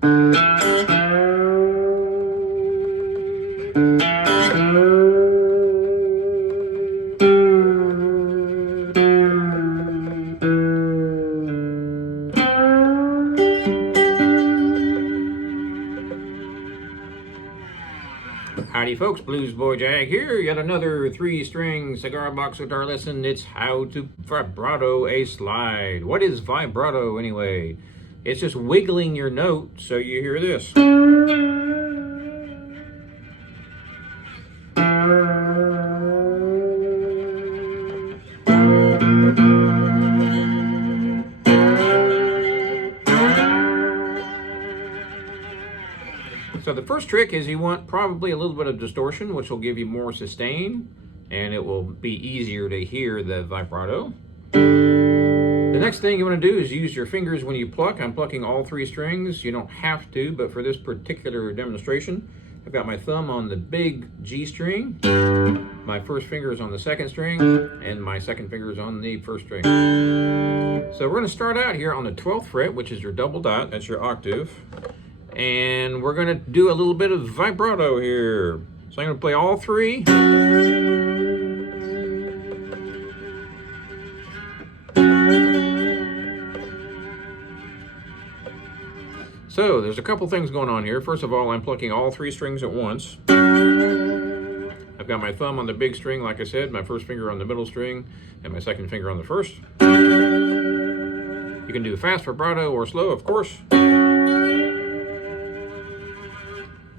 Howdy folks, Bluesboyjag here, yet another 3-string cigar box guitar lesson. It's how to vibrato a slide. What is vibrato anyway? It's just wiggling your note so you hear this. So the first trick is you want probably a little bit of distortion, which will give you more sustain, and it will be easier to hear the vibrato. The next thing you want to do is use your fingers when you pluck. I'm plucking all 3 strings. You don't have to, but for this particular demonstration, I've got my thumb on the big G string, my first finger is on the 2nd string, and my 2nd finger is on the 1st string. So we're going to start out here on the 12th fret, which is your double dot, that's your octave. And we're going to do a little bit of vibrato here. So I'm going to play all 3. So there's a couple things going on here. First of all, I'm plucking all 3 strings at once. I've got my thumb on the big string, like I said, my first finger on the middle string, and my 2nd finger on the 1st. You can do fast vibrato or slow, of course.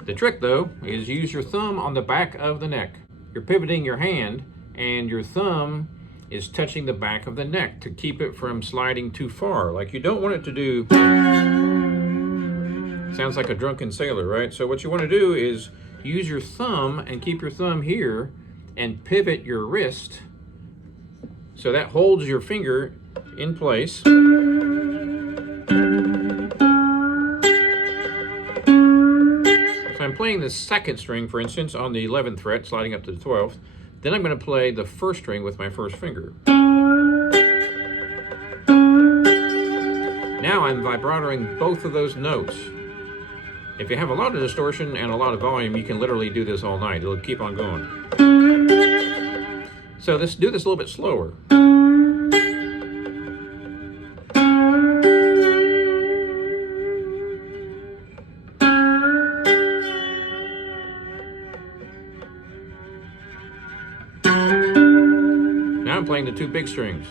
The trick, though, is use your thumb on the back of the neck. You're pivoting your hand, and your thumb is touching the back of the neck to keep it from sliding too far. Like, you don't want it to do... Sounds like a drunken sailor, right? So what you want to do is use your thumb and keep your thumb here and pivot your wrist so that holds your finger in place. I'm playing the 2nd string, for instance, on the 11th fret, sliding up to the 12th. Then I'm going to play the 1st string with my 1st finger. Now I'm vibratoing both of those notes. If you have a lot of distortion and a lot of volume, you can literally do this all night. It'll keep on going. So let's do this a little bit slower. Now I'm playing the 2 big strings.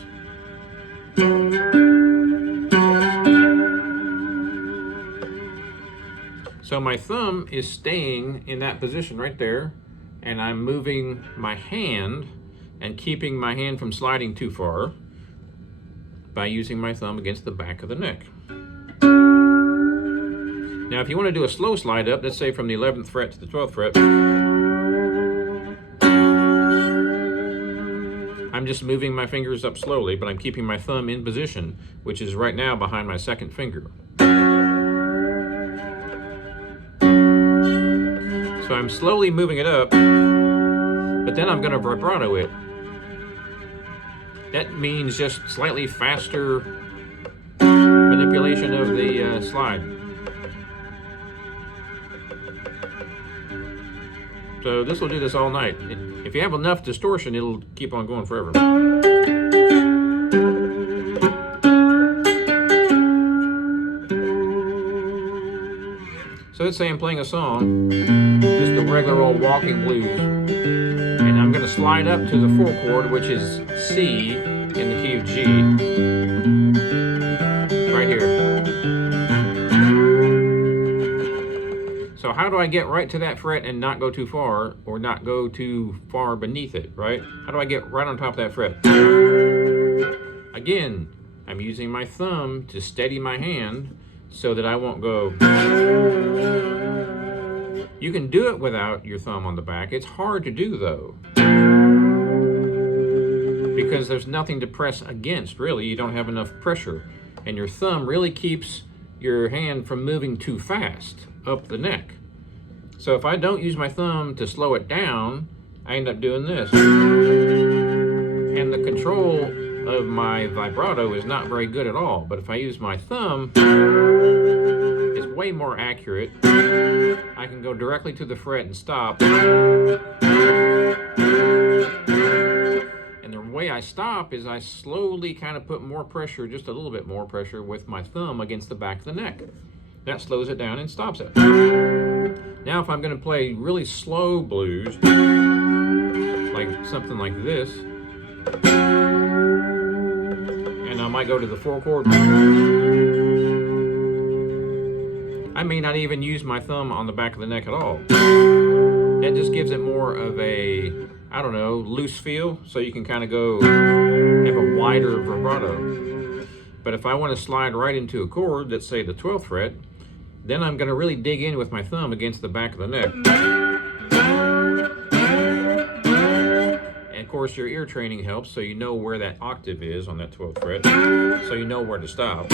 So my thumb is staying in that position right there, and I'm moving my hand and keeping my hand from sliding too far by using my thumb against the back of the neck. Now if you want to do a slow slide up, let's say from the 11th fret to the 12th fret, I'm just moving my fingers up slowly, but I'm keeping my thumb in position, which is right now behind my 2nd finger. So I'm slowly moving it up, but then I'm going to vibrato it. That means just slightly faster manipulation of the slide. So this will do this all night. If you have enough distortion, it'll keep on going forever. So let's say I'm playing a song, just a regular old walking blues, and I'm going to slide up to the 4th chord, which is C in the key of G, right here. So how do I get right to that fret and not go too far, or not go too far beneath it, right? How do I get right on top of that fret? Again, I'm using my thumb to steady my hand so that I won't go. You can do it without your thumb on the back. It's hard to do, though, because there's nothing to press against, really. You don't have enough pressure, and your thumb really keeps your hand from moving too fast up the neck. So if I don't use my thumb to slow it down, I end up doing this. And the control of my vibrato is not very good at all. But if I use my thumb, it's way more accurate. I can go directly to the fret and stop. And the way I stop is I slowly kind of put more pressure, just a little bit more pressure with my thumb against the back of the neck. That slows it down and stops it. Now if I'm going to play really slow blues, like something like this, and I might go to the 4-chord, I may not even use my thumb on the back of the neck at all. That just gives it more of a, I don't know, loose feel, so you can kind of go have a wider vibrato. But if I want to slide right into a chord, let's say the 12th fret, then I'm going to really dig in with my thumb against the back of the neck. And of course your ear training helps, so you know where that octave is on that 12th fret, so you know where to stop.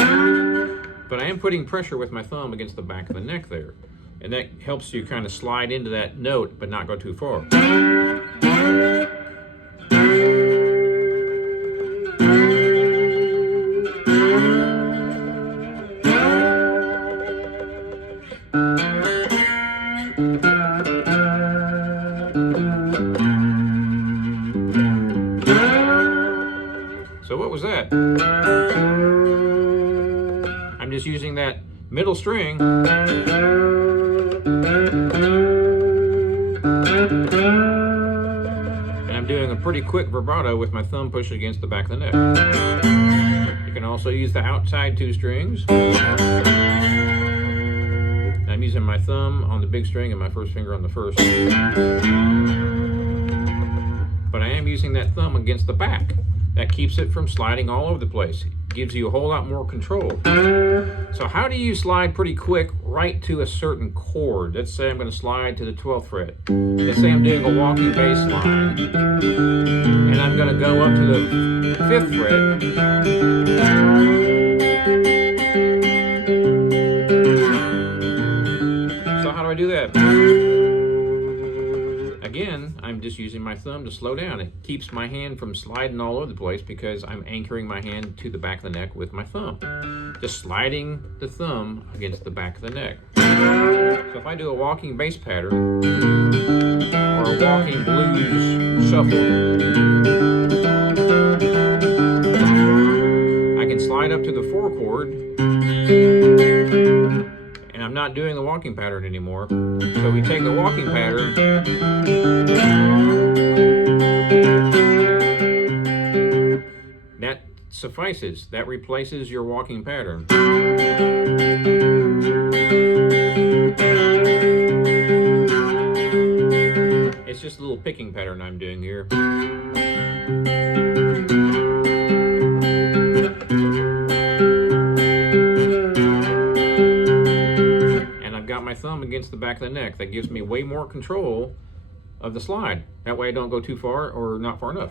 But I am putting pressure with my thumb against the back of the neck there. And that helps you kind of slide into that note, but not go too far. So what was that? I'm just using that middle string and I'm doing a pretty quick vibrato with my thumb pushed against the back of the neck. You can also use the outside 2 strings. I'm using my thumb on the big string and my first finger on the first. But I am using that thumb against the back. That keeps it from sliding all over the place. It gives you a whole lot more control. So how do you slide pretty quick right to a certain chord? Let's say I'm going to slide to the 12th fret. Let's say I'm doing a walking bass line. And I'm going to go up to the 5th fret. So how do I do that? Again, I'm just using my thumb to slow down. It keeps my hand from sliding all over the place because I'm anchoring my hand to the back of the neck with my thumb. Just sliding the thumb against the back of the neck. So if I do a walking bass pattern or a walking blues shuffle, I can slide up to the 4 chord. I'm not doing the walking pattern anymore. So we take the walking pattern that suffices. That replaces your walking pattern. It's just a little picking pattern I'm doing here. My thumb against the back of the neck. That gives me way more control of the slide. That way I don't go too far or not far enough.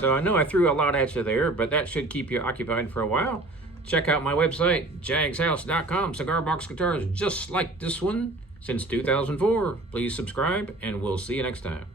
So I know I threw a lot at you there, but that should keep you occupied for a while. Check out my website, jagshouse.com. Cigar box guitars just like this one since 2004. Please subscribe, and we'll see you next time.